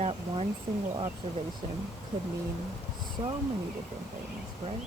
that one single observation could mean so many different things, right?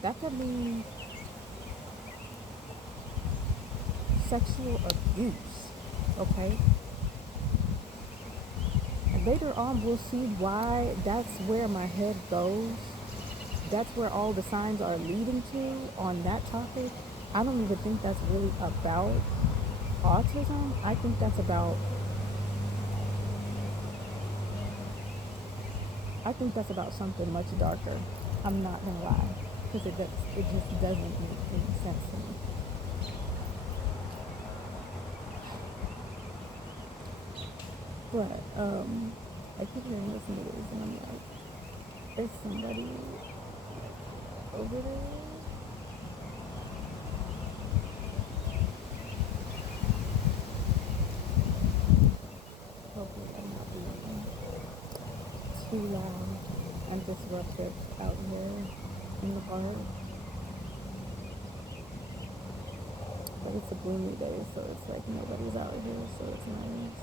That could mean sexual abuse, okay? And later on, we'll see why that's where my head goes. That's where all the signs are leading to on that topic. I don't even think that's really about autism. I think that's about something much darker. I'm not gonna lie, because it just doesn't make any sense to me. But I keep hearing this noise, and I'm like, is somebody over there? Hopefully, I'm not being too loud and disruptive out here in the park. But it's a gloomy day, so it's like nobody's out here, so it's nice.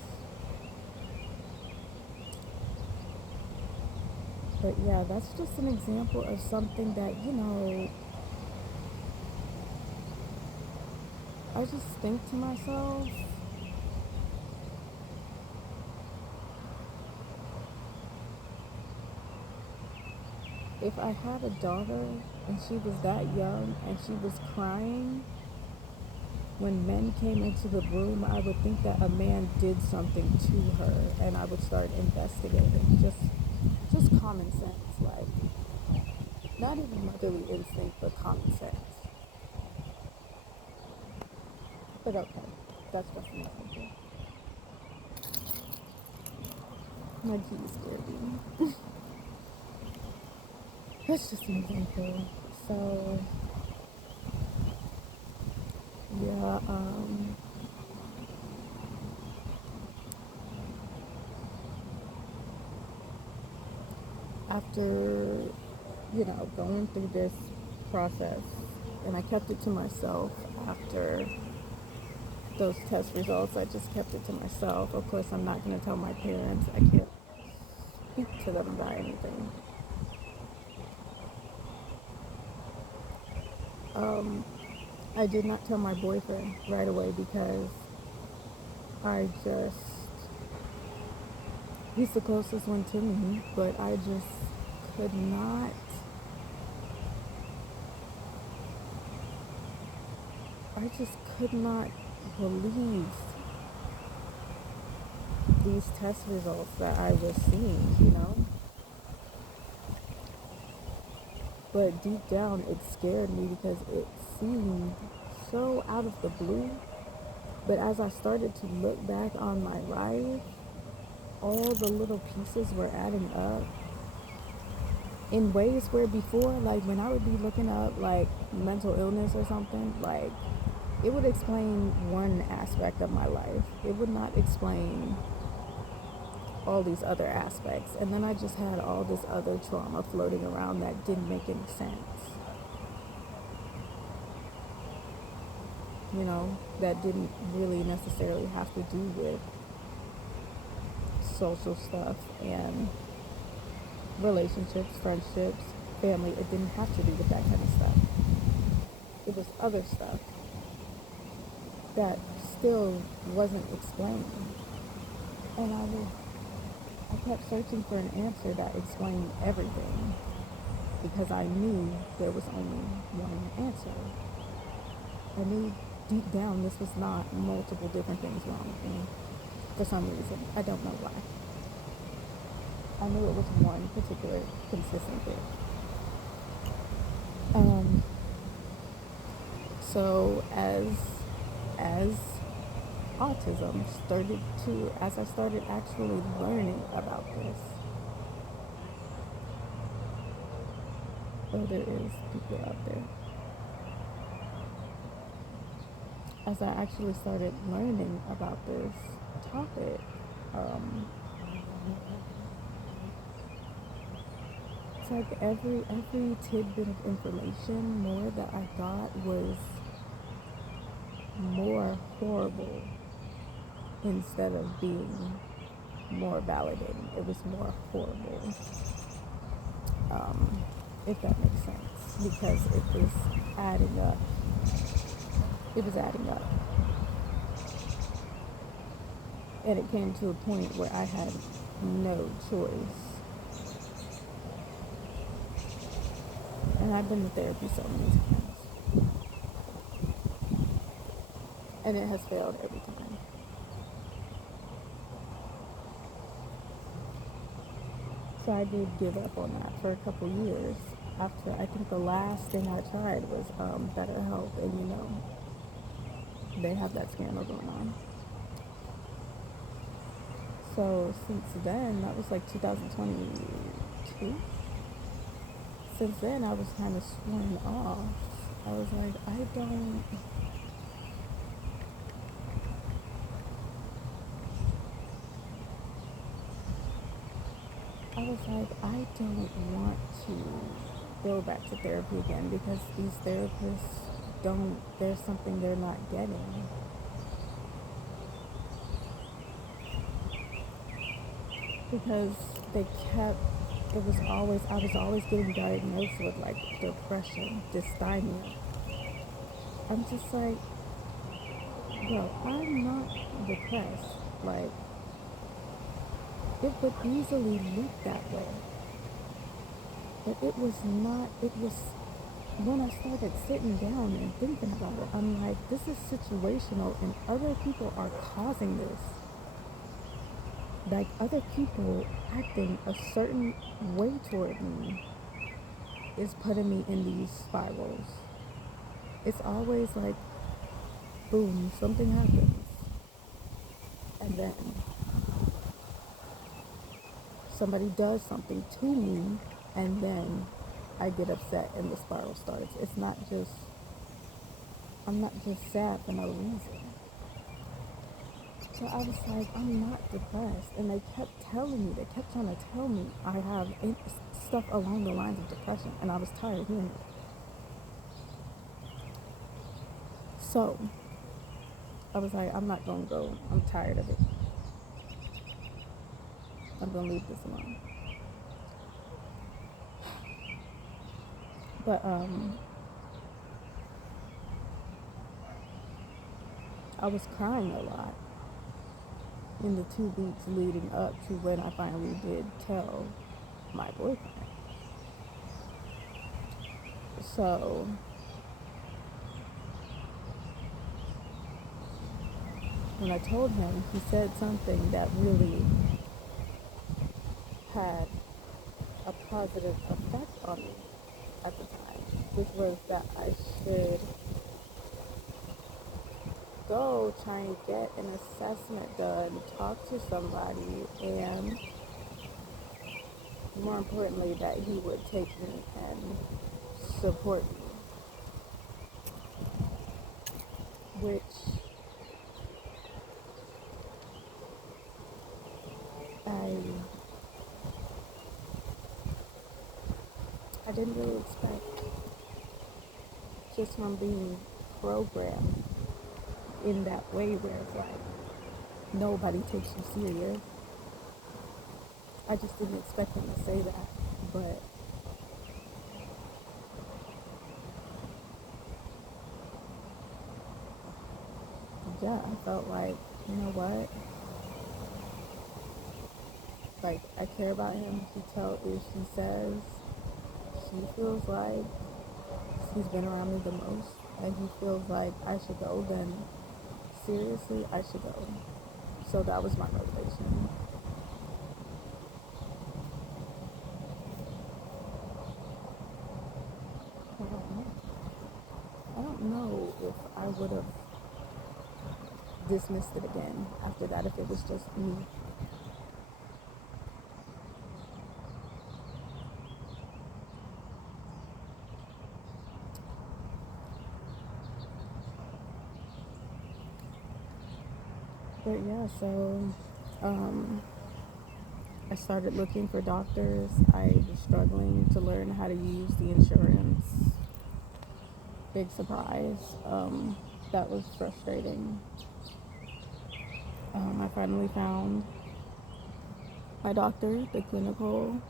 But yeah, that's just an example of something that, I just think to myself, if I had a daughter and she was that young and she was crying when men came into the room, I would think that a man did something to her, and I would start investigating. Just common sense, like not even motherly instinct, but common sense. But okay, that's just an example. My G scared me. That's just an example. So yeah, after going through this process, and I kept it to myself after those test results. I just kept it to myself. Of course, I'm not going to tell my parents. I can't speak to them about anything. Um, I did not tell my boyfriend right away because I just, he's the closest one to me, but I just could not, I just could not believe these test results that I was seeing. But deep down, it scared me because it seemed so out of the blue. But as I started to look back on my life, all the little pieces were adding up in ways where before, like when I would be looking up like mental illness or something, like it would explain one aspect of my life. It would not explain all these other aspects. And then I just had all this other trauma floating around that didn't make any sense. That didn't really necessarily have to do with social stuff and relationships, friendships, family. It didn't have to do with that kind of stuff. It was other stuff that still wasn't explained. And I kept searching for an answer that explained everything because I knew there was only one answer. I knew deep down this was not multiple different things wrong with me for some reason. I don't know why. I knew it was one particular consistent thing. So as autism started to, as I started actually learning about this, oh, there is people out there. As I actually started learning about this topic, it's like every tidbit of information more that I got was more horrible instead of being more validating. It was more horrible, um, if that makes sense, because it was adding up. It was adding up. And it came to a point where I had no choice. And I've been to therapy so many times. And it has failed every time. So I did give up on that for a couple years. After, I think the last thing I tried was BetterHelp, and they have that scandal going on. So since then, that was like 2022. Since then, I was kind of sworn off. I was like, I don't want to go back to therapy again, because these therapists there's something they're not getting. Because they kept, I was always getting diagnosed with like depression, dysthymia. I'm just like, bro, I'm not depressed. Like, it would easily look that way. But it was not, it was, when I started sitting down and thinking about it, I'm like, this is situational and other people are causing this. Like, other people acting a certain way toward me is putting me in these spirals. It's always like, boom, something happens. And then somebody does something to me, and then I get upset and the spiral starts. It's not just, I'm not just sad for no reason. So I was like, I'm not depressed. And they kept telling me, they kept trying to tell me I have stuff along the lines of depression. And I was tired of hearing it. So I was like, I'm not going to go. I'm tired of it. I'm going to leave this alone. But I was crying a lot in the 2 weeks leading up to when I finally did tell my boyfriend. So when I told him, he said something that really had a positive effect on me at the time, which was that I should go try and get an assessment done, talk to somebody, and more importantly, that he would take me and support me, which I I didn't really expect, just from being programmed in that way where it's like nobody takes you serious. I just didn't expect him to say that, but yeah, I felt like, you know what? Like, I care about him. If she says she feels like he's been around me the most and he feels like I should go, then seriously, I should go. So that was my motivation. I don't know. I don't know if I would have dismissed it again after that if it was just me. But yeah, so I started looking for doctors. I was struggling to learn how to use the insurance. Big surprise. That was frustrating. I finally found my doctor, the clinical